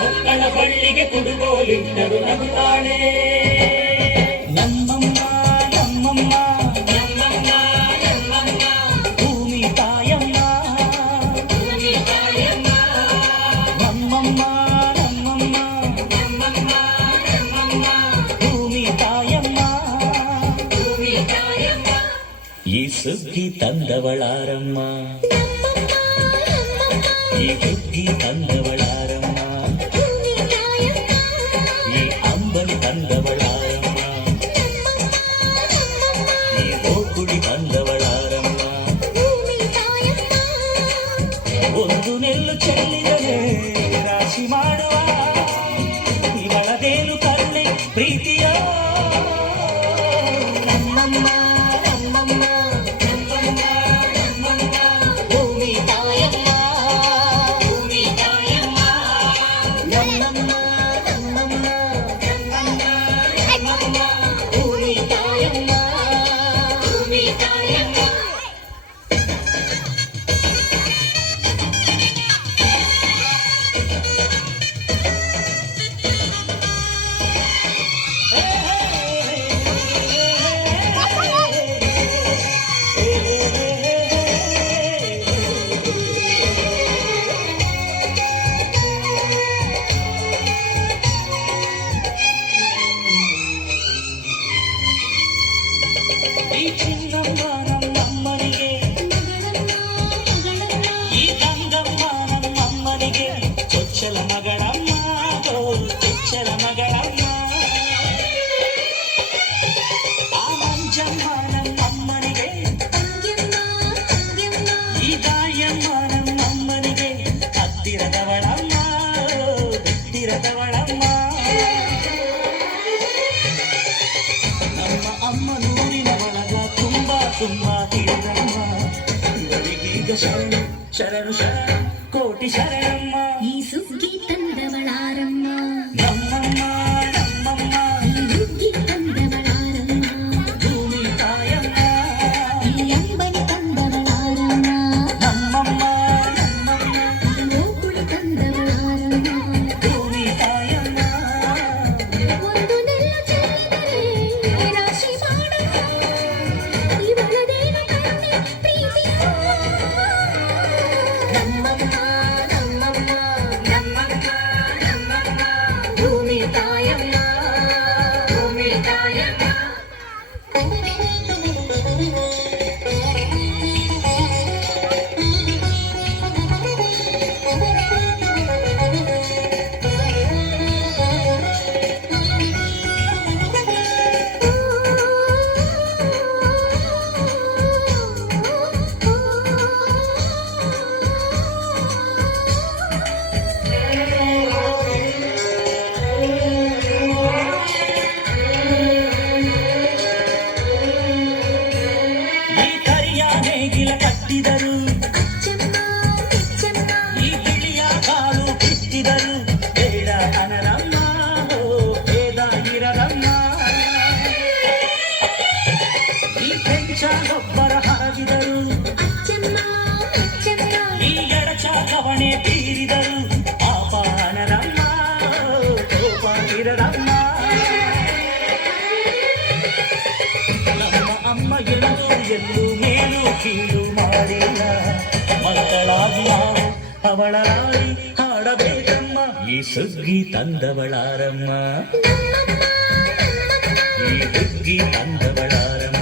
ಹೊಕ್ಕಳ ಬಳ್ಳಿಗೆ ಕುಡುಗೋಲಿಟ್ಟರು ನಗುತ್ತಾಳೆ ನಮ್ಮಮ್ಮ ನಮ್ಮಮ್ಮ ನಮ್ಮಮ್ಮ ನಮ್ಮಮ್ಮ ಭೂಮಿ ತಾಯಮ್ಮ ಭೂಮಿ ತಾಯಮ್ಮ ನಮ್ಮಮ್ಮ ನಮ್ಮಮ್ಮ ನಮ್ಮಮ್ಮ ನಮ್ಮಮ್ಮ ಭೂಮಿ ತಾಯಮ್ಮ ಭೂಮಿ ತಾಯಮ್ಮ ಈ ಸುಗ್ಗಿ ತಂದವಳಾರಮ್ಮ ಈ ಹುಗ್ಗಿ ತಂದವಳಾರಮ್ಮ ಈ ಅಂಬಲಿ ತಂದವಳಾರಮ್ಮ ಈ ಗೋಕುಳಿ ತಂದವಳಾರಮ್ಮ ಒಂದು ನೆಲ್ಲು ಚೆಲ್ಲಿದರೆ ರಾಶಿ ಮಾಡುವ ಇವಳದೇನು ಕರುಣೆ ಪ್ರೀತಿಯ ನಮ್ಮಮ್ಮ ನಮ್ಮಮ್ಮ ನಮ್ಮಮ್ಮ ನಮ್ಮಮ್ಮ ಭೂಮಿ ತಾಯಮ್ಮ ಈ ಚಿನ್ನಮ್ಮ ನಮ್ಮಮ್ಮನಿಗೆ ಈ ಗಂಗಮ್ಮ ನಮ್ಮಮ್ಮನಿಗೆ ಚೊಚ್ಚಲ ಮಗಳಮ್ಮ ಚೊಚ್ಚಲ ಮಗಳಮ್ಮ ಆ ಮಂಜಮ್ಮ ನಮ್ಮಮ್ಮನಿಗೆ ಈ ದಾಯಮ್ಮ ನಮ್ಮಮ್ಮನಿಗೆ ಹತ್ತಿರದವಳಮ್ಮ ಹತ್ತಿರದವಳಮ್ಮ ನಮ್ಮ ಅಮ್ಮ ನೂರಿನವಳಗ ತುಂಬಾ ಹಿಡಿದಮ್ಮ ಇವರಿಗೀಗ ಶರಣು ಶರಣು ಶರಣು ಕೋಟಿ ಶರಣಮ್ಮ ಈ ಸುಗ್ಗಿ ತಂದವಳಾರಮ್ಮ ನಮ್ಮಮ್ಮ ನಮ್ಮಮ್ಮ ಈ ಹುಗ್ಗಿ ತಂದವಳಾರಮ್ಮ ಭೂಮಿ ತಾಯಮ್ಮ ಈ ಅಂಬಲಿ ತಂದವಳಾರಮ್ಮ ನಮ್ಮಮ್ಮ ನಮ್ಮಮ್ಮ ಈ ಗೋಕುಳಿ ತಂದವಳಾರಮ್ಮ ಭೂಮಿ ತಾಯಮ್ಮ ಒಂದು ನೆಲ್ಲ ಚೆಲ್ಲಿದರೆ ರಾಶಿ ಮಾಡುವ ಇವಳದೇನು ಕರುಣೆ ಪ್ರೀತಿಯ ನಮ್ಮಮ್ಮ ನಮ್ಮಮ್ಮ ನಮ್ಮಮ್ಮ ನಮ್ಮಮ್ಮ ಭೂಮಿ ತಾಯಮ್ಮ ಭೂಮಿ ತಾಯಮ್ಮ ಈ ಕರಿಯ ನೇಗಿಲ ಕಟ್ಟಿದರು ಅಚ್ಚಮ್ಮ ಮೆಚ್ಚಮ್ಮ ಈ ಬಿಳಿಯ ಕಾಲು ಕಿತ್ತಿದರು ಬೇಡ ಅನರಮ್ಮ ಭೇದ ಇರರಮ್ಮ ಈ ಪೆಂಚ ಗೊಬ್ಬರ ಹರಗಿದರು ಅಚ್ಚಮ್ಮ ಮೆಚ್ಚಮ್ಮ ಈ ಎಡಚ ಕವಣೆ ಬೀರಿದರು ಪಾಪ ಅನರಮ್ಮ ಕೋಪ ಇರರಮ್ಮ ನಮ್ಮ ಅಮ್ಮ ಎಲ್ಲೂ ಮೇಲು ಕೀಳು ಮಾಡಿಲ್ಲ ಮಕ್ಕಳಾಗಿ ನಾವು ಅವಳ ರಾಣಿ ಹಾಡಬೇಕಮ್ಮ ಈ ಸುಗ್ಗಿ ತಂದವಳಾರಮ್ಮ ಈ ಹುಗ್ಗಿ ತಂದವಳಾರಮ್ಮ